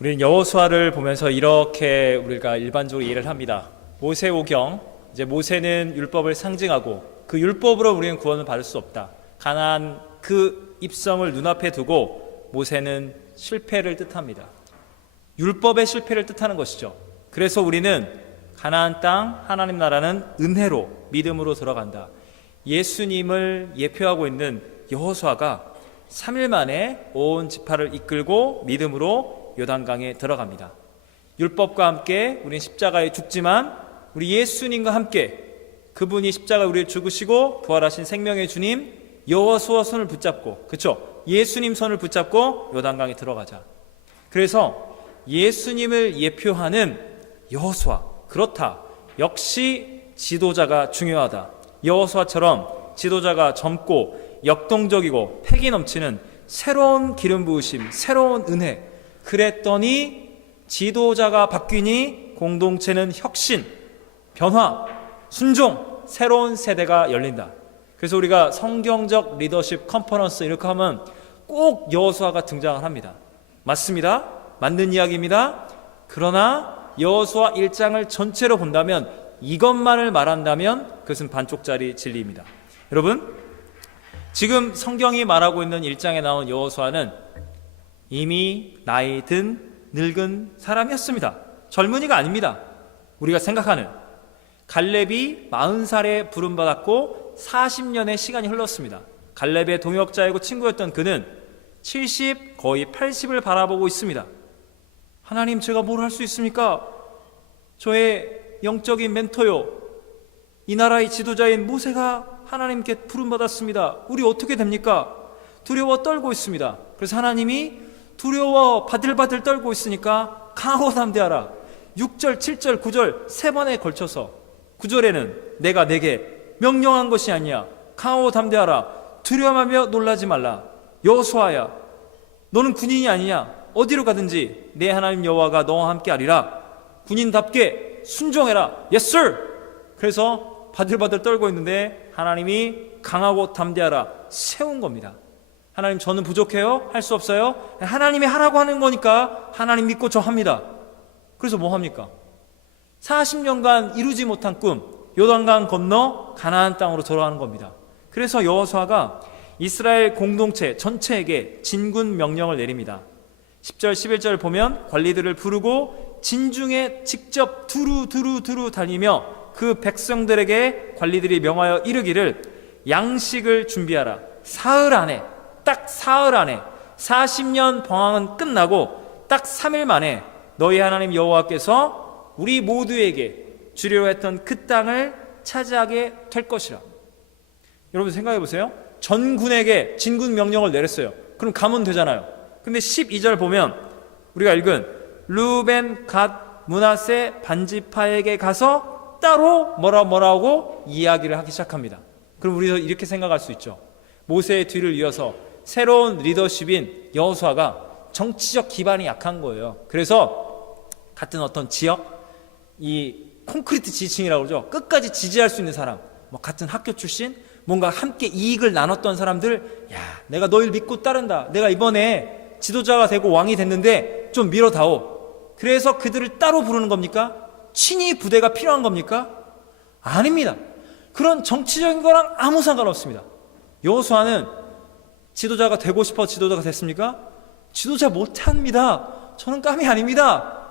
우리는 여호수아를 보면서 이렇게 우리가 일반적으로 이해를 합니다. 모세오경, 이제 모세는 율법을 상징하고 그 율법으로 우리는 구원을 받을 수 없다. 가나안 그 입성을 눈앞에 두고 모세는 실패를 뜻합니다. 율법의 실패를 뜻하는 것이죠. 그래서 우리는 가나안 땅, 하나님 나라는 은혜로, 믿음으로 들어간다. 예수님을 예표하고 있는 여호수아가 3일 만에 온 지파를 이끌고 믿음으로 요단강에 들어갑니다. 율법과 함께 우리는 십자가에 죽지만 우리 예수님과 함께 그분이 십자가에 우리를 죽으시고 부활하신 생명의 주님 여호수아 손을 붙잡고, 그렇죠? 예수님 손을 붙잡고 요단강에 들어가자. 그래서 예수님을 예표하는 여호수아, 그렇다. 역시 지도자가 중요하다. 여호수아처럼 지도자가 젊고 역동적이고 패기 넘치는 새로운 기름 부으심, 새로운 은혜. 그랬더니 지도자가 바뀌니 공동체는 혁신, 변화, 순종, 새로운 세대가 열린다. 그래서 우리가 성경적 리더십 컨퍼런스 이렇게 하면 꼭 여호수아가 등장을 합니다. 맞습니다. 맞는 이야기입니다. 그러나 여호수아 1장을 전체로 본다면, 이것만을 말한다면 그것은 반쪽짜리 진리입니다. 여러분, 지금 성경이 말하고 있는 1장에 나온 여호수아는 이미 나이 든 늙은 사람이었습니다. 젊은이가 아닙니다. 우리가 생각하는 갈렙이 40살에 부름받았고 40년의 시간이 흘렀습니다. 갈렙의 동역자이고 친구였던 그는 70, 거의 80을 바라보고 있습니다. 하나님, 제가 뭘 할 수 있습니까? 저의 영적인 멘토요, 이 나라의 지도자인 모세가 하나님께 부름받았습니다. 우리 어떻게 됩니까? 두려워 떨고 있습니다. 그래서 하나님이 두려워 바들바들 떨고 있으니까 강하고 담대하라. 6절, 7절, 9절 3번에 걸쳐서 9절에는 내가 내게 명령한 것이 아니야. 강하고 담대하라. 두려워하며 놀라지 말라. 여호수아야, 너는 군인이 아니냐? 어디로 가든지 내 하나님 여호와가 너와 함께 하리라. 군인답게 순종해라. Yes sir. 그래서 바들바들 떨고 있는데 하나님이 강하고 담대하라 세운 겁니다. 하나님, 저는 부족해요? 할 수 없어요? 하나님이 하라고 하는 거니까 하나님 믿고 저 합니다. 그래서 뭐 합니까? 40년간 이루지 못한 꿈, 요단강 건너 가나안 땅으로 들어가는 겁니다. 그래서 여호수아가 이스라엘 공동체 전체에게 진군 명령을 내립니다. 10절 11절 보면 관리들을 부르고 진중에 직접 두루 다니며 그 백성들에게 관리들이 명하여 이르기를 양식을 준비하라. 사흘 안에, 딱 사흘 안에 40년 방황은 끝나고 딱 3일 만에 너희 하나님 여호와께서 우리 모두에게 주려고 했던 그 땅을 차지하게 될 것이라. 여러분 생각해 보세요. 전군에게 진군 명령을 내렸어요. 그럼 가면 되잖아요. 근데 12절 보면 우리가 읽은 르우벤, 갓, 므낫세 반지파에게 가서 따로 뭐라고 이야기를 하기 시작합니다. 그럼 우리도 이렇게 생각할 수 있죠. 모세의 뒤를 이어서 새로운 리더십인 여호수아가 정치적 기반이 약한 거예요. 그래서 같은 어떤 지역, 이 콘크리트 지층이라고 그러죠. 끝까지 지지할 수 있는 사람, 뭐 같은 학교 출신, 뭔가 함께 이익을 나눴던 사람들, 야, 내가 너희를 믿고 따른다. 내가 이번에 지도자가 되고 왕이 됐는데 좀 밀어다오. 그래서 그들을 따로 부르는 겁니까? 친위 부대가 필요한 겁니까? 아닙니다. 그런 정치적인 거랑 아무 상관없습니다. 여호수아는 지도자가 되고 싶어 지도자가 됐습니까? 지도자 못합니다. 저는 깜이 아닙니다.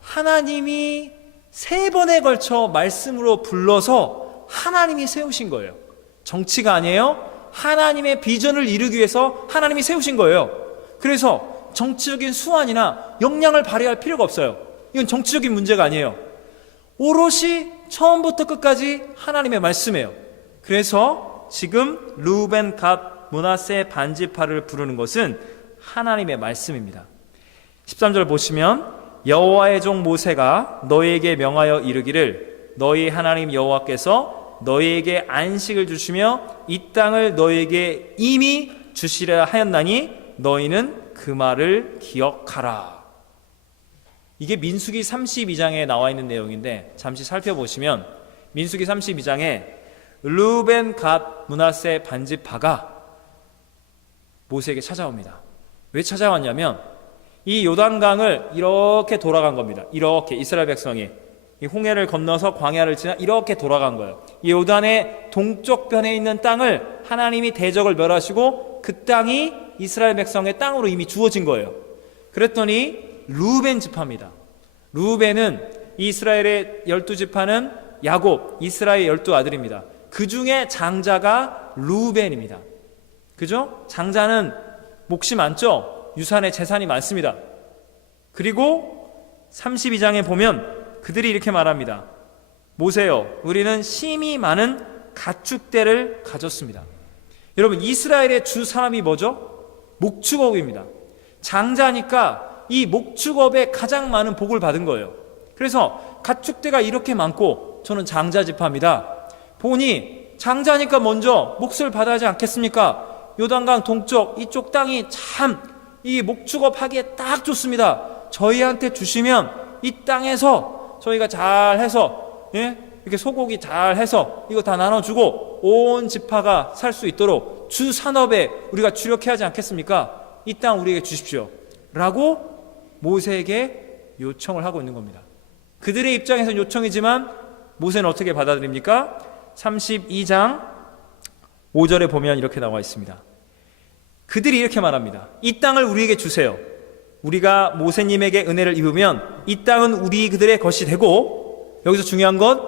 하나님이 3번에 걸쳐 말씀으로 불러서 하나님이 세우신 거예요. 정치가 아니에요. 하나님의 비전을 이루기 위해서 하나님이 세우신 거예요. 그래서 정치적인 수완이나 역량을 발휘할 필요가 없어요. 이건 정치적인 문제가 아니에요. 오롯이 처음부터 끝까지 하나님의 말씀이에요. 그래서 지금 르우벤, 갓, 므낫세 반지파를 부르는 것은 하나님의 말씀입니다. 13절 보시면 여호와의 종 모세가 너희에게 명하여 이르기를 너희 하나님 여호와께서 너희에게 안식을 주시며 이 땅을 너희에게 이미 주시려 하였나니 너희는 그 말을 기억하라. 이게 민수기 32장에 나와 있는 내용인데 잠시 살펴보시면 민수기 32장에 르우벤, 갓, 므낫세 반지파가 모세에게 찾아옵니다. 왜 찾아왔냐면 이 요단강을 이렇게 돌아간 겁니다. 이렇게 이스라엘 백성이 이 홍해를 건너서 광야를 지나 이렇게 돌아간 거예요. 이 요단의 동쪽 변에 있는 땅을 하나님이 대적을 멸하시고 그 땅이 이스라엘 백성의 땅으로 이미 주어진 거예요. 그랬더니 루벤 지파입니다. 루벤은 이스라엘의 12지파는 야곱, 이스라엘 12아들입니다. 그 중에 장자가 루벤입니다. 그죠? 장자는 몫이 많죠? 유산에 재산이 많습니다. 그리고 32장에 보면 그들이 이렇게 말합니다. 모세여, 우리는 심히 많은 가축대를 가졌습니다. 여러분, 이스라엘의 주 사람이 뭐죠? 목축업입니다. 장자니까 이 목축업에 가장 많은 복을 받은 거예요. 그래서 가축대가 이렇게 많고 저는 장자 지파입니다. 보니 장자니까 먼저 몫을 받아야 하지 않겠습니까? 요단강 동쪽 이쪽 땅이 참 이 목축업 하기에 딱 좋습니다. 저희한테 주시면 이 땅에서 저희가 잘해서 이렇게 소고기 잘해서 이거 다 나눠주고 온 지파가 살 수 있도록 주 산업에 우리가 주력해야 하지 않겠습니까? 이 땅 우리에게 주십시오 라고 모세에게 요청을 하고 있는 겁니다. 그들의 입장에서는 요청이지만 모세는 어떻게 받아들입니까? 32장 5절에 보면 이렇게 나와 있습니다. 그들이 이렇게 말합니다. 이 땅을 우리에게 주세요. 우리가 모세님에게 은혜를 입으면 이 땅은 우리 그들의 것이 되고, 여기서 중요한 건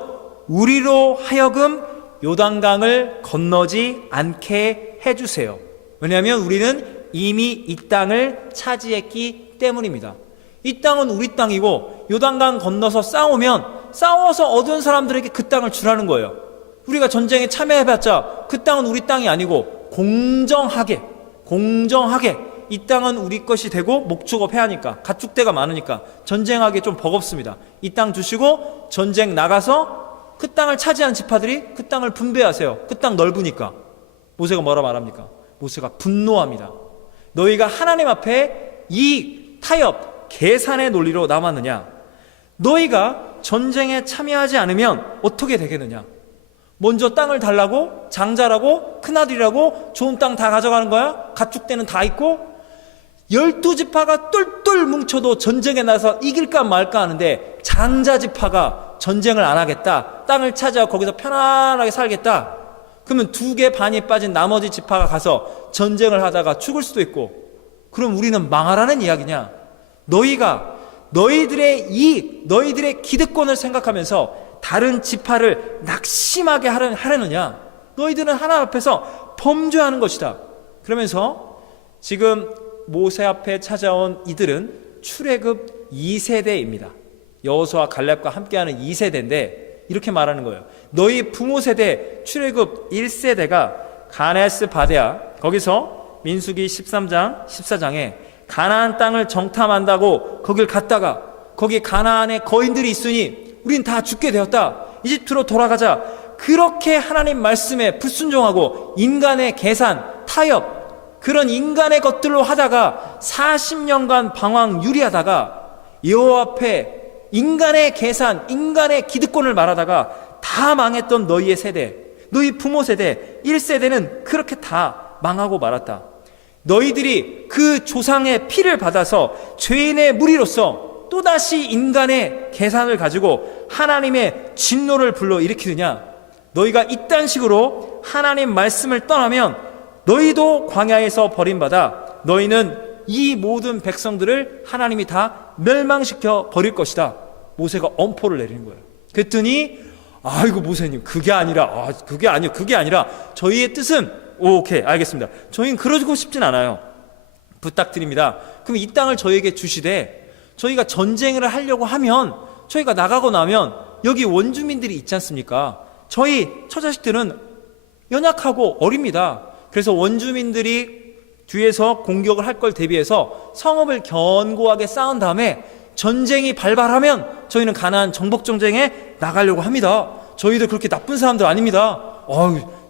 우리로 하여금 요단강을 건너지 않게 해주세요. 왜냐하면 우리는 이미 이 땅을 차지했기 때문입니다. 이 땅은 우리 땅이고 요단강 건너서 싸워서 얻은 사람들에게 그 땅을 주라는 거예요. 우리가 전쟁에 참여해봤자 그 땅은 우리 땅이 아니고 공정하게 이 땅은 우리 것이 되고 목축업 해야 하니까, 가축대가 많으니까 전쟁하기 좀 버겁습니다. 이 땅 주시고 전쟁 나가서 그 땅을 차지한 지파들이 그 땅을 분배하세요. 그 땅 넓으니까. 모세가 뭐라 말합니까? 모세가 분노합니다. 너희가 하나님 앞에 이 타협 계산의 논리로 남았느냐? 너희가 전쟁에 참여하지 않으면 어떻게 되겠느냐? 먼저 땅을 달라고, 장자라고, 큰아들이라고 좋은 땅 다 가져가는 거야? 가축대는 다 있고 12지파가 똘똘 뭉쳐도 전쟁에 나서 이길까 말까 하는데 장자지파가 전쟁을 안 하겠다, 땅을 차지하고 거기서 편안하게 살겠다. 그러면 2개 반이 빠진 나머지 지파가 가서 전쟁을 하다가 죽을 수도 있고, 그럼 우리는 망하라는 이야기냐? 너희가 너희들의 이익, 너희들의 기득권을 생각하면서 다른 지파를 낙심하게 하려느냐? 너희들은 하나님 앞에서 범죄하는 것이다. 그러면서 지금 모세 앞에 찾아온 이들은 출애굽 2세대입니다. 여호수아 갈렙과 함께하는 2세대인데 이렇게 말하는 거예요. 너희 부모 세대 출애굽 1세대가 가네스 바데아, 거기서 민수기 13장 14장에 가나안 땅을 정탐한다고 거길 갔다가 거기 가나안에 거인들이 있으니 우린 다 죽게 되었다, 이집트로 돌아가자, 그렇게 하나님 말씀에 불순종하고 인간의 계산, 타협, 그런 인간의 것들로 하다가 40년간 방황유리하다가 여호와 앞에 인간의 계산, 인간의 기득권을 말하다가 다 망했던 너희의 세대, 너희 부모 세대 1세대는 그렇게 다 망하고 말았다. 너희들이 그 조상의 피를 받아서 죄인의 무리로서 또다시 인간의 계산을 가지고 하나님의 진노를 불러일으키느냐? 너희가 이딴 식으로 하나님 말씀을 떠나면 너희도 광야에서 버림받아 너희는 이 모든 백성들을 하나님이 다 멸망시켜 버릴 것이다. 모세가 엄포를 내리는 거예요. 그랬더니 아이고 모세님, 그게 아니라 저희의 뜻은 오케이 알겠습니다. 저희는 그러고 싶진 않아요. 부탁드립니다. 그럼 이 땅을 저희에게 주시되 저희가 전쟁을 하려고 하면, 저희가 나가고 나면 여기 원주민들이 있지 않습니까? 저희 처자식들은 연약하고 어립니다. 그래서 원주민들이 뒤에서 공격을 할 걸 대비해서 성읍을 견고하게 쌓은 다음에 전쟁이 발발하면 저희는 가나안 정복 전쟁에 나가려고 합니다. 저희도 그렇게 나쁜 사람들 아닙니다.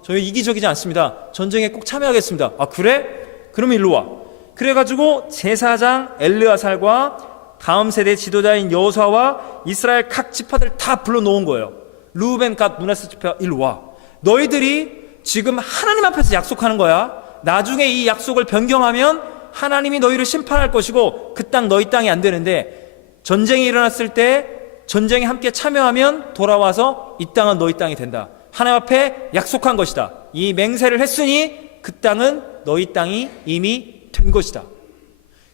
저희 이기적이지 않습니다. 전쟁에 꼭 참여하겠습니다. 아 그래? 그러면 일로 와. 그래가지고 제사장 엘르아살과 다음 세대 지도자인 여호수아와 이스라엘 각 지파들 다 불러놓은 거예요. 루벤, 갓, 므낫세 지파 일로 와. 너희들이 지금 하나님 앞에서 약속하는 거야. 나중에 이 약속을 변경하면 하나님이 너희를 심판할 것이고 그 땅 너희 땅이 안 되는데 전쟁이 일어났을 때 전쟁에 함께 참여하면 돌아와서 이 땅은 너희 땅이 된다. 하나님 앞에 약속한 것이다. 이 맹세를 했으니 그 땅은 너희 땅이 이미 된 것이다.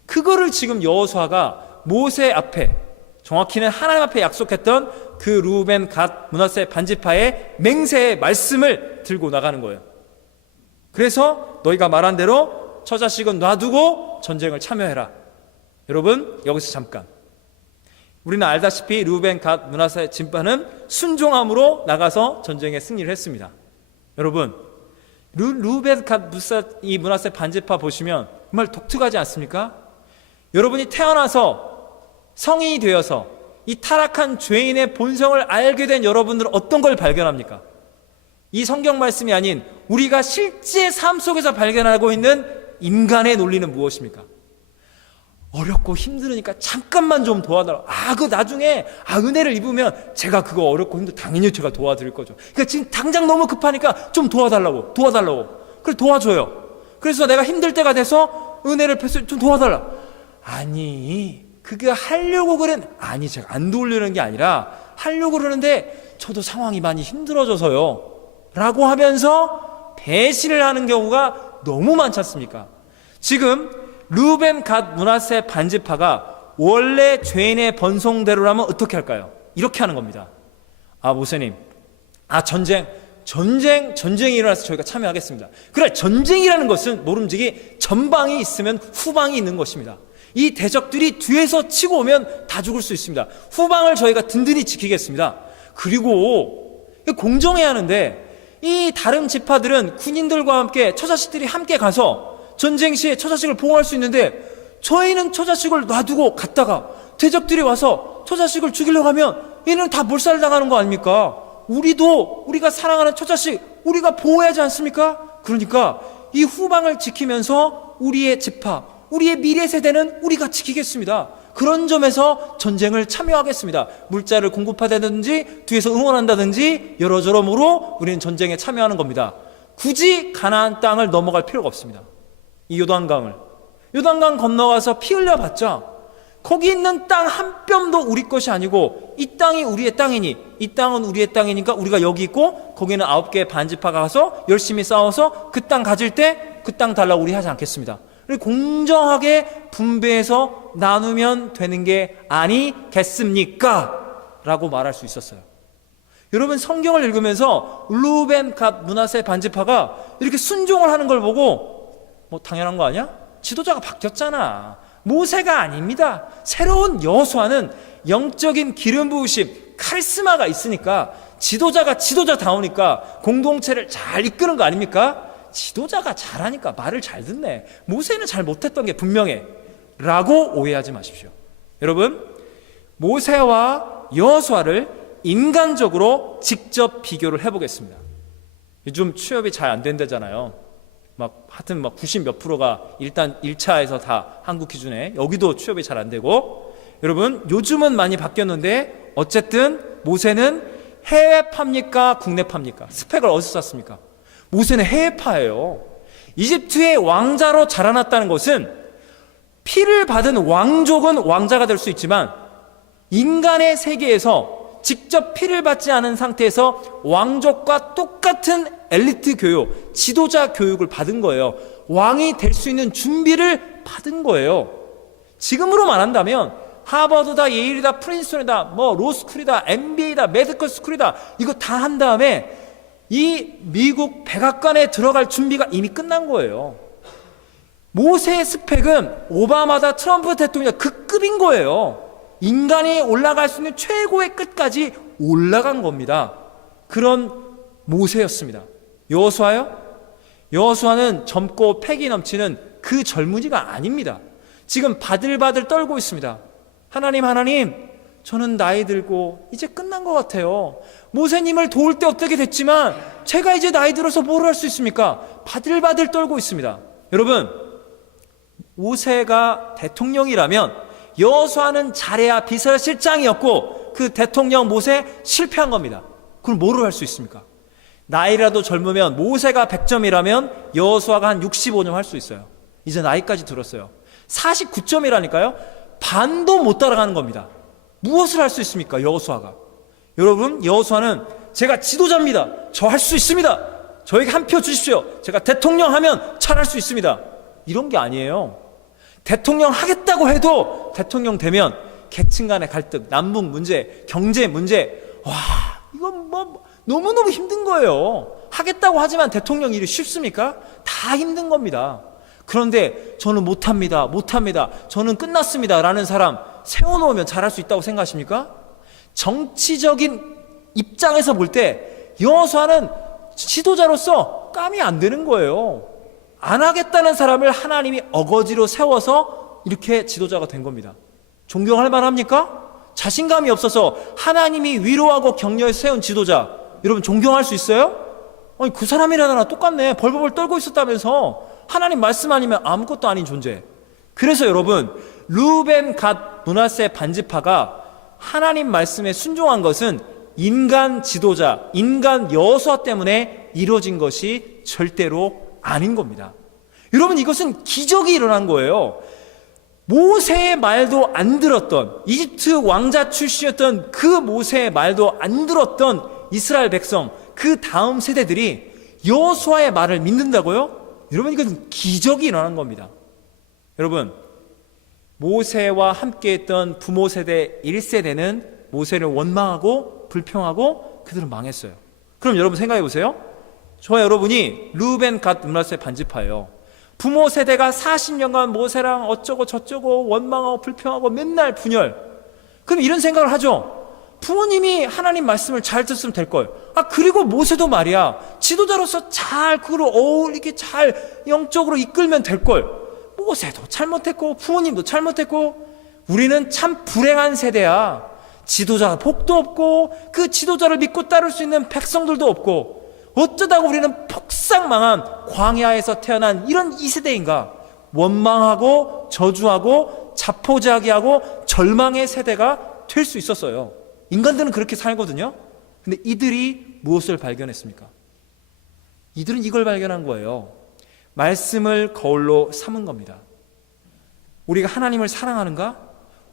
그거를 지금 여호수아가 모세 앞에, 정확히는 하나님 앞에 약속했던 그 르우벤, 갓, 므낫세 반지파의 맹세의 말씀을 들고 나가는 거예요. 그래서 너희가 말한 대로 처자식은 놔두고 전쟁을 참여해라. 여러분, 여기서 잠깐, 우리는 알다시피 르우벤, 갓, 므낫세 진파는 순종함으로 나가서 전쟁에 승리를 했습니다. 여러분, 르우벤, 갓, 므낫세 반지파 보시면 정말 독특하지 않습니까? 여러분이 태어나서 성인이 되어서 이 타락한 죄인의 본성을 알게 된 여러분들은 어떤 걸 발견합니까? 이 성경 말씀이 아닌 우리가 실제 삶 속에서 발견하고 있는 인간의 논리는 무엇입니까? 어렵고 힘들으니까 잠깐만 좀 도와달라고. 그 나중에 은혜를 입으면 제가 그거 어렵고 힘들어 당연히 제가 도와드릴 거죠. 그러니까 지금 당장 너무 급하니까 좀 도와달라고. 그걸 도와줘요. 그래서 내가 힘들 때가 돼서 은혜를 펴서 좀 도와달라. 아니, 그게 하려고 그랬. 아니, 제가 안 도우려는 게 아니라 하려고 그러는데 저도 상황이 많이 힘들어져서요 라고 하면서 배신을 하는 경우가 너무 많지 않습니까? 지금 르우벤, 갓, 므낫세 반지파가 원래 죄인의 본성대로라면 어떻게 할까요? 이렇게 하는 겁니다. 모세님, 전쟁이 일어나서 저희가 참여하겠습니다. 그래, 전쟁이라는 것은 모름지기 전방이 있으면 후방이 있는 것입니다. 이 대적들이 뒤에서 치고 오면 다 죽을 수 있습니다. 후방을 저희가 든든히 지키겠습니다. 그리고 공정해야 하는데 이 다른 지파들은 군인들과 함께 처자식들이 함께 가서 전쟁 시에 처자식을 보호할 수 있는데 저희는 처자식을 놔두고 갔다가 대적들이 와서 처자식을 죽이려고 하면 얘는 다 몰살당하는 거 아닙니까? 우리가 사랑하는 처자식 우리가 보호해야 하지 않습니까? 그러니까 이 후방을 지키면서 우리의 지파, 우리의 미래 세대는 우리가 지키겠습니다. 그런 점에서 전쟁을 참여하겠습니다. 물자를 공급하다든지 뒤에서 응원한다든지 여러저러모로 우리는 전쟁에 참여하는 겁니다. 굳이 가나안 땅을 넘어갈 필요가 없습니다. 이 요단강 건너가서 피 흘려봤자 거기 있는 땅 한 뼘도 우리 것이 아니고 이 땅이 우리의 땅이니 이 땅은 우리의 땅이니까 우리가 여기 있고 거기는 9개의 반지파가 가서 열심히 싸워서 그 땅 가질 때 그 땅 달라고 우리 하지 않겠습니다. 공정하게 분배해서 나누면 되는 게 아니겠습니까? 라고 말할 수 있었어요. 여러분, 성경을 읽으면서 르우벤, 갓, 므낫세 반지파가 이렇게 순종을 하는 걸 보고 당연한 거 아니야? 지도자가 바뀌었잖아. 모세가 아닙니다. 새로운 여호수아는 영적인 기름 부으심, 카리스마가 있으니까 지도자가 지도자다우니까 공동체를 잘 이끄는 거 아닙니까? 지도자가 잘하니까 말을 잘 듣네. 모세는 잘 못했던 게 분명해 라고 오해하지 마십시오. 여러분, 모세와 여호수아를 인간적으로 직접 비교를 해보겠습니다. 요즘 취업이 잘 안 된다잖아요. 하여튼 90몇 프로가 일단 1차에서 다 한국 기준에, 여기도 취업이 잘 안 되고, 여러분 요즘은 많이 바뀌었는데 어쨌든 모세는 해외파입니까 국내파입니까? 스펙을 어디서 쌌습니까? 모세는 해외파예요. 이집트의 왕자로 자라났다는 것은 피를 받은 왕족은 왕자가 될 수 있지만 인간의 세계에서 직접 피를 받지 않은 상태에서 왕족과 똑같은 엘리트 교육, 지도자 교육을 받은 거예요. 왕이 될 수 있는 준비를 받은 거예요. 지금으로 말한다면 하버드다, 예일이다, 프린스턴이다, 로스쿨이다, MBA다, 메디컬 스쿨이다, 이거 다 한 다음에 이 미국 백악관에 들어갈 준비가 이미 끝난 거예요. 모세의 스펙은 오바마다 트럼프 대통령 그 급인 거예요. 인간이 올라갈 수 있는 최고의 끝까지 올라간 겁니다. 그런 모세였습니다. 여호수아요? 여호수아는 젊고 패기 넘치는 그 젊은이가 아닙니다. 지금 바들바들 떨고 있습니다. 하나님, 저는 나이 들고 이제 끝난 것 같아요. 모세님을 도울 때 어떻게 됐지만 제가 이제 나이 들어서 뭘 할 수 있습니까? 바들바들 떨고 있습니다. 여러분, 모세가 대통령이라면 여호수아는 잘해야 비서실장이었고 그 대통령 모세 실패한 겁니다. 그럼 뭐를 할 수 있습니까? 나이라도 젊으면 모세가 100점이라면 여호수아가 한 65점 할 수 있어요. 이제 나이까지 들었어요. 49점이라니까요. 반도 못 따라가는 겁니다. 무엇을 할 수 있습니까? 여호수아가. 여러분, 여호수아는 제가 지도자입니다. 저 할 수 있습니다. 저에게 한 표 주십시오. 제가 대통령 하면 잘할 수 있습니다. 이런 게 아니에요. 대통령 하겠다고 해도 대통령 되면 계층 간의 갈등, 남북 문제, 경제 문제, 와, 이건 뭐 너무너무 힘든 거예요. 하겠다고 하지만 대통령 일이 쉽습니까? 다 힘든 겁니다. 그런데 저는 못합니다. 저는 끝났습니다. 라는 사람 세워놓으면 잘할 수 있다고 생각하십니까? 정치적인 입장에서 볼 때 여호수아는 지도자로서 깜이 안 되는 거예요. 안 하겠다는 사람을 하나님이 어거지로 세워서 이렇게 지도자가 된 겁니다. 존경할 만합니까? 자신감이 없어서 하나님이 위로하고 격려해서 세운 지도자, 여러분 존경할 수 있어요? 아니, 그 사람이라나 똑같네. 벌벌벌 떨고 있었다면서. 하나님 말씀 아니면 아무것도 아닌 존재. 그래서 여러분, 르우벤, 갓, 므낫세 반지파가 하나님 말씀에 순종한 것은 인간 지도자, 인간 여호수아 때문에 이루어진 것이 절대로 아닌 겁니다. 여러분, 이것은 기적이 일어난 거예요. 모세의 말도 안 들었던, 이집트 왕자 출신이었던 그 모세의 말도 안 들었던 이스라엘 백성, 그 다음 세대들이 여호수아의 말을 믿는다고요? 여러분, 이건 기적이 일어난 겁니다. 여러분, 모세와 함께했던 부모 세대 1세대는 모세를 원망하고 불평하고 그들은 망했어요. 그럼 여러분 생각해 보세요. 저와 여러분이 르우벤, 갓, 므낫세 반지파예요. 부모 세대가 40년간 모세랑 어쩌고 저쩌고 원망하고 불평하고 맨날 분열. 그럼 이런 생각을 하죠. 부모님이 하나님 말씀을 잘 듣으면 될걸. 그리고 모세도 말이야, 지도자로서 잘 그걸 어울리게 잘 영적으로 이끌면 될걸. 모세도 잘못했고 부모님도 잘못했고 우리는 참 불행한 세대야. 지도자가 복도 없고 그 지도자를 믿고 따를 수 있는 백성들도 없고 어쩌다가 우리는 폭삭망한 광야에서 태어난 이런 2세대인가. 원망하고 저주하고 자포자기하고 절망의 세대가 될 수 있었어요. 인간들은 그렇게 살거든요. 근데 이들이 무엇을 발견했습니까? 이들은 이걸 발견한 거예요. 말씀을 거울로 삼은 겁니다. 우리가 하나님을 사랑하는가?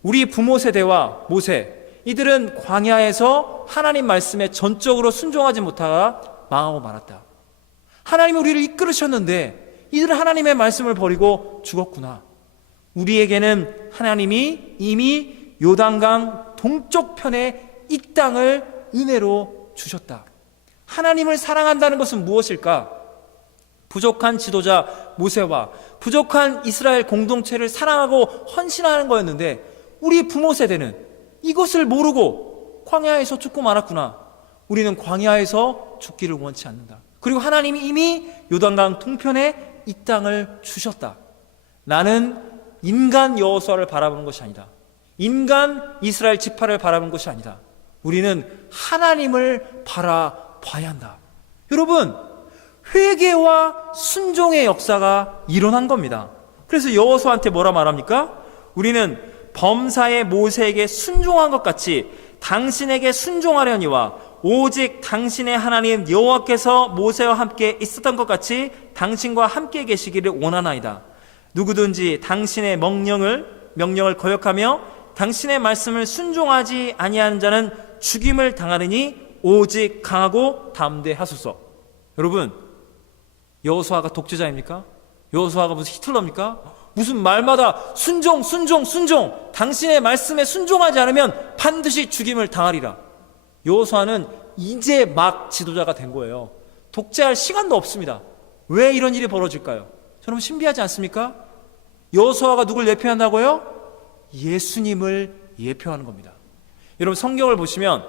우리 부모 세대와 모세, 이들은 광야에서 하나님 말씀에 전적으로 순종하지 못하다가 망하고 말았다. 하나님이 우리를 이끌으셨는데 이들은 하나님의 말씀을 버리고 죽었구나. 우리에게는 하나님이 이미 요단강 동쪽 편에 이 땅을 은혜로 주셨다. 하나님을 사랑한다는 것은 무엇일까? 부족한 지도자 모세와 부족한 이스라엘 공동체를 사랑하고 헌신하는 거였는데 우리 부모 세대는 이것을 모르고 광야에서 죽고 말았구나. 우리는 광야에서 죽기를 원치 않는다. 그리고 하나님이 이미 요단강 동편에 이 땅을 주셨다. 나는 인간 여호수아를 바라보는 것이 아니다. 인간 이스라엘 지파를 바라보는 것이 아니다. 우리는 하나님을 바라봐야 한다. 여러분, 회개와 순종의 역사가 일어난 겁니다. 그래서 여호수아한테 뭐라 말합니까? 우리는 범사의 모세에게 순종한 것 같이 당신에게 순종하려니와 오직 당신의 하나님 여호와께서 모세와 함께 있었던 것 같이 당신과 함께 계시기를 원하나이다. 누구든지 당신의 명령을 거역하며 당신의 말씀을 순종하지 아니하는 자는 죽임을 당하느니 오직 강하고 담대하소서. 여러분, 여호수아가 독재자입니까? 여호수아가 무슨 히틀러입니까? 무슨 말마다 순종 당신의 말씀에 순종하지 않으면 반드시 죽임을 당하리라. 여호수아는 이제 막 지도자가 된 거예요. 독재할 시간도 없습니다. 왜 이런 일이 벌어질까요? 여러분, 신비하지 않습니까? 여호수아가 누굴 예표한다고요? 예수님을 예표하는 겁니다. 여러분, 성경을 보시면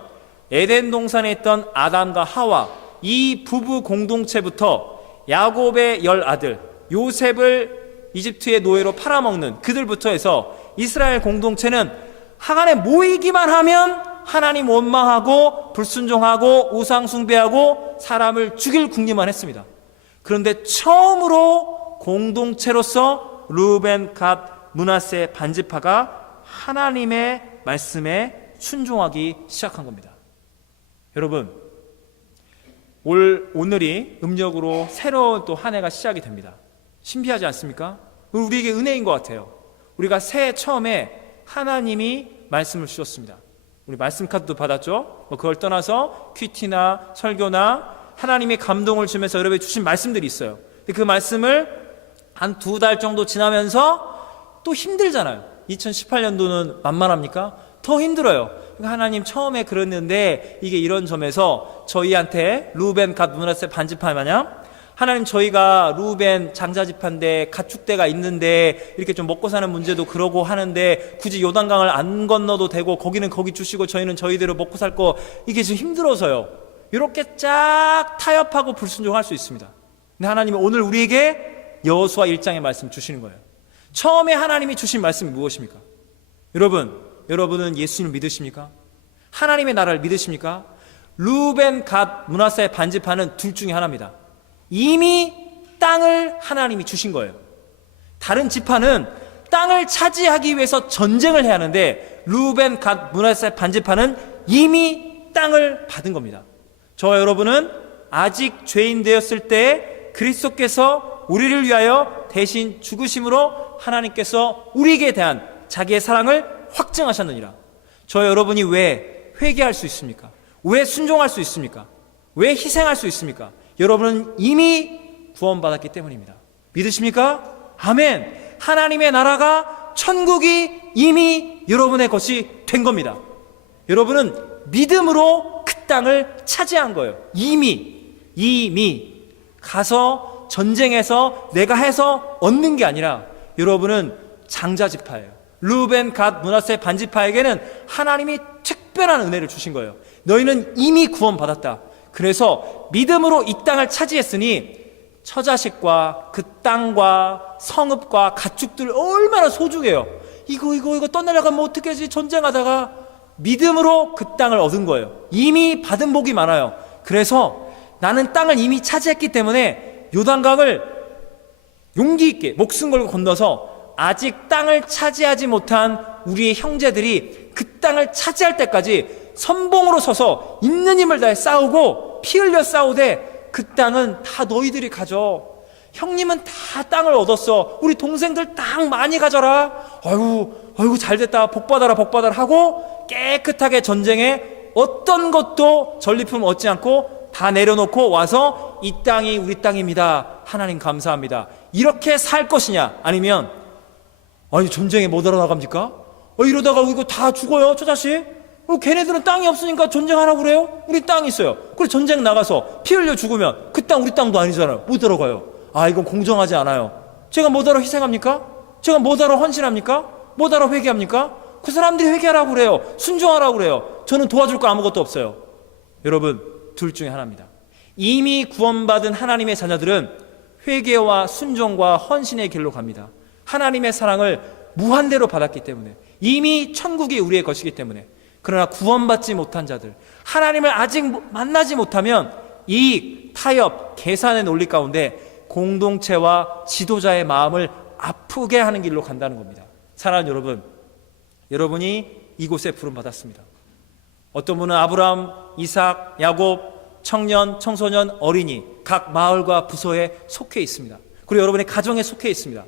에덴 동산에 있던 아담과 하와, 이 부부 공동체부터 야곱의 10아들 요셉을 이집트의 노예로 팔아먹는 그들부터 해서 이스라엘 공동체는 하간에 모이기만 하면 하나님 원망하고 불순종하고 우상 숭배하고 사람을 죽일 궁리만 했습니다. 그런데 처음으로 공동체로서 르우벤, 갓, 므낫세 반지파가 하나님의 말씀에 순종하기 시작한 겁니다. 여러분, 오늘이 음력으로 새로운 또 한 해가 시작이 됩니다. 신비하지 않습니까? 우리에게 은혜인 것 같아요. 우리가 새해 처음에 하나님이 말씀을 주셨습니다. 우리 말씀 카드도 받았죠. 그걸 떠나서 큐티나 설교나 하나님이 감동을 주면서 여러분이 주신 말씀들이 있어요. 근데 그 말씀을 한 2달 정도 지나면서 또 힘들잖아요. 2018년도는 만만합니까? 더 힘들어요. 그러니까 하나님 처음에 그랬는데 이게 이런 점에서 저희한테 루벤 갓 므낫세 반지파 마냥 하나님 저희가 루벤 장자지파인데 가축대가 있는데 이렇게 좀 먹고 사는 문제도 그러고 하는데 굳이 요단강을 안 건너도 되고 거기는 거기 주시고 저희는 저희대로 먹고 살 거 이게 좀 힘들어서요. 이렇게 쫙 타협하고 불순종할 수 있습니다. 근데 하나님이 오늘 우리에게 여호수아 1장의 말씀 주시는 거예요. 처음에 하나님이 주신 말씀이 무엇입니까? 여러분은 예수님을 믿으십니까? 하나님의 나라를 믿으십니까? 루벤 갓 므낫세 반지파는 둘 중에 하나입니다. 이미 땅을 하나님이 주신 거예요. 다른 지파는 땅을 차지하기 위해서 전쟁을 해야 하는데 루벤 갓 므낫세 반지파는 이미 땅을 받은 겁니다. 저와 여러분은 아직 죄인 되었을 때 그리스도께서 우리를 위하여 대신 죽으심으로 하나님께서 우리에게 대한 자기의 사랑을 확증하셨느니라. 저와 여러분이 왜 회개할 수 있습니까? 왜 순종할 수 있습니까? 왜 희생할 수 있습니까? 여러분은 이미 구원받았기 때문입니다. 믿으십니까? 아멘. 하나님의 나라가 천국이 이미 여러분의 것이 된 겁니다. 여러분은 믿음으로 그 땅을 차지한 거예요. 이미 가서 전쟁에서 내가 해서 얻는 게 아니라 여러분은 장자지파예요. 루벤 갓 므낫세 반지파에게는 하나님이 특별한 은혜를 주신 거예요. 너희는 이미 구원받았다. 그래서 믿음으로 이 땅을 차지했으니 처자식과 그 땅과 성읍과 가축들 얼마나 소중해요. 이거 떠내려가면 어떻게 하지? 전쟁하다가 믿음으로 그 땅을 얻은 거예요. 이미 받은 복이 많아요. 그래서 나는 땅을 이미 차지했기 때문에 요단강을 용기 있게 목숨 걸고 건너서 아직 땅을 차지하지 못한 우리의 형제들이 그 땅을 차지할 때까지 선봉으로 서서 있는 힘을 다해 싸우고 피 흘려 싸우되 그 땅은 다 너희들이 가져. 형님은 다 땅을 얻었어. 우리 동생들 땅 많이 가져라. 아이고 잘됐다. 복받아라 하고 깨끗하게 전쟁에 어떤 것도 전리품 얻지 않고 다 내려놓고 와서 이 땅이 우리 땅입니다. 하나님 감사합니다. 이렇게 살 것이냐? 아니면 전쟁에 못 알아나갑니까? 이러다가 이거 다 죽어요, 저 자식. 걔네들은 땅이 없으니까 전쟁하라고 그래요? 우리 땅이 있어요. 그래 전쟁 나가서 피 흘려 죽으면 그 땅 우리 땅도 아니잖아요. 못 들어가요. 이건 공정하지 않아요. 제가 뭐하러 희생합니까? 제가 뭐하러 헌신합니까? 뭐하러 회개합니까? 그 사람들이 회개하라고 그래요. 순종하라고 그래요. 저는 도와줄 거 아무것도 없어요. 여러분, 둘 중에 하나입니다. 이미 구원받은 하나님의 자녀들은 회개와 순종과 헌신의 길로 갑니다. 하나님의 사랑을 무한대로 받았기 때문에, 이미 천국이 우리의 것이기 때문에. 그러나 구원받지 못한 자들, 하나님을 아직 만나지 못하면 이 타협, 계산의 논리 가운데 공동체와 지도자의 마음을 아프게 하는 길로 간다는 겁니다. 사랑하는 여러분, 여러분이 이곳에 부름받았습니다. 어떤 분은 아브라함, 이삭, 야곱, 청년, 청소년, 어린이 각 마을과 부서에 속해 있습니다. 그리고 여러분의 가정에 속해 있습니다.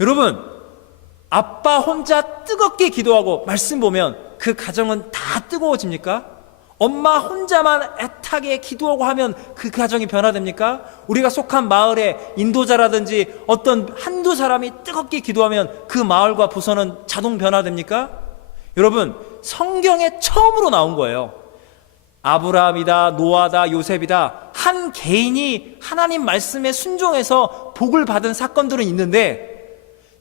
여러분, 아빠 혼자 뜨겁게 기도하고 말씀 보면 그 가정은 다 뜨거워집니까? 엄마 혼자만 애타게 기도하고 하면 그 가정이 변화됩니까? 우리가 속한 마을의 인도자라든지 어떤 한두 사람이 뜨겁게 기도하면 그 마을과 부서는 자동 변화됩니까? 여러분, 성경에 처음으로 나온 거예요. 아브라함이다, 노아다, 요셉이다, 한 개인이 하나님 말씀에 순종해서 복을 받은 사건들은 있는데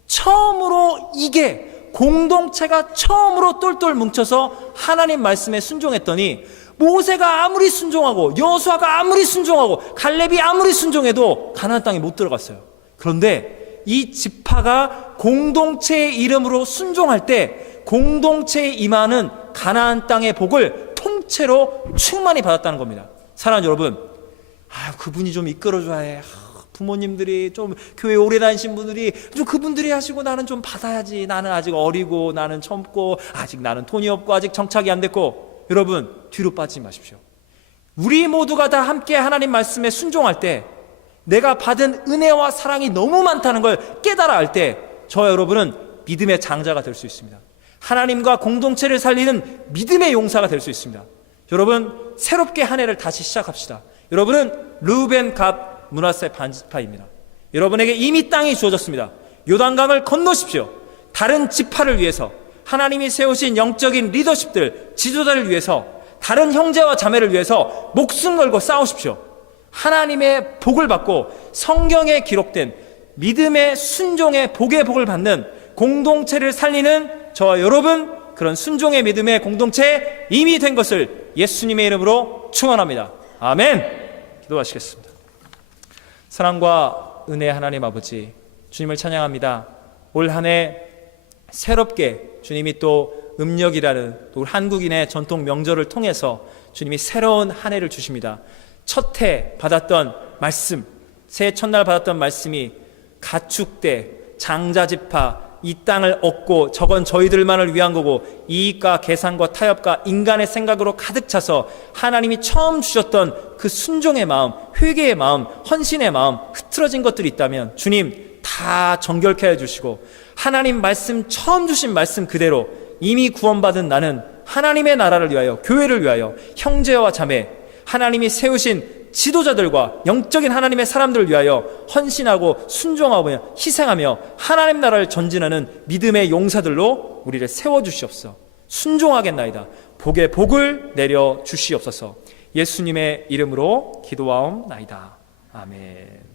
처음으로 이게 공동체가 처음으로 똘똘 뭉쳐서 하나님 말씀에 순종했더니 모세가 아무리 순종하고 여호수아가 아무리 순종하고 갈렙이 아무리 순종해도 가나안 땅에 못 들어갔어요. 그런데 이 지파가 공동체의 이름으로 순종할 때 공동체에 임하는 가나안 땅의 복을 통째로 충만히 받았다는 겁니다. 사랑하는 여러분, 그분이 좀 이끌어줘야 해. 부모님들이 좀 교회 오래 다니신 분들이 좀 그분들이 하시고 나는 좀 받아야지. 나는 아직 어리고 나는 젊고 아직 나는 돈이 없고 아직 정착이 안 됐고. 여러분, 뒤로 빠지지 마십시오. 우리 모두가 다 함께 하나님 말씀에 순종할 때 내가 받은 은혜와 사랑이 너무 많다는 걸 깨달아 알 때 저와 여러분은 믿음의 장자가 될 수 있습니다. 하나님과 공동체를 살리는 믿음의 용사가 될 수 있습니다. 여러분, 새롭게 한 해를 다시 시작합시다. 여러분은 르우벤 갓 므낫세 반지파입니다. 여러분에게 이미 땅이 주어졌습니다. 요단강을 건너십시오. 다른 지파를 위해서, 하나님이 세우신 영적인 리더십들, 지도자를 위해서, 다른 형제와 자매를 위해서 목숨 걸고 싸우십시오. 하나님의 복을 받고 성경에 기록된 믿음의 순종의 복의 복을 받는 공동체를 살리는 저와 여러분, 그런 순종의 믿음의 공동체 이미 된 것을 예수님의 이름으로 축원합니다. 아멘. 기도하시겠습니다. 사랑과 은혜의 하나님 아버지, 주님을 찬양합니다. 올 한 해 새롭게 주님이 또 음력이라는 또 우리 한국인의 전통 명절을 통해서 주님이 새로운 한 해를 주십니다. 첫 해 받았던 말씀, 새해 첫날 받았던 말씀이 가축대, 장자지파, 이 땅을 얻고 저건 저희들만을 위한 거고 이익과 계산과 타협과 인간의 생각으로 가득 차서 하나님이 처음 주셨던 그 순종의 마음, 회개의 마음, 헌신의 마음 흐트러진 것들이 있다면 주님 다 정결케 해주시고 하나님 말씀, 처음 주신 말씀 그대로 이미 구원받은 나는 하나님의 나라를 위하여, 교회를 위하여, 형제와 자매, 하나님이 세우신 지도자들과 영적인 하나님의 사람들을 위하여 헌신하고 순종하며 희생하며 하나님 나라를 전진하는 믿음의 용사들로 우리를 세워주시옵소서. 순종하겠나이다. 복의 복을 내려 주시옵소서. 예수님의 이름으로 기도하옵나이다. 아멘.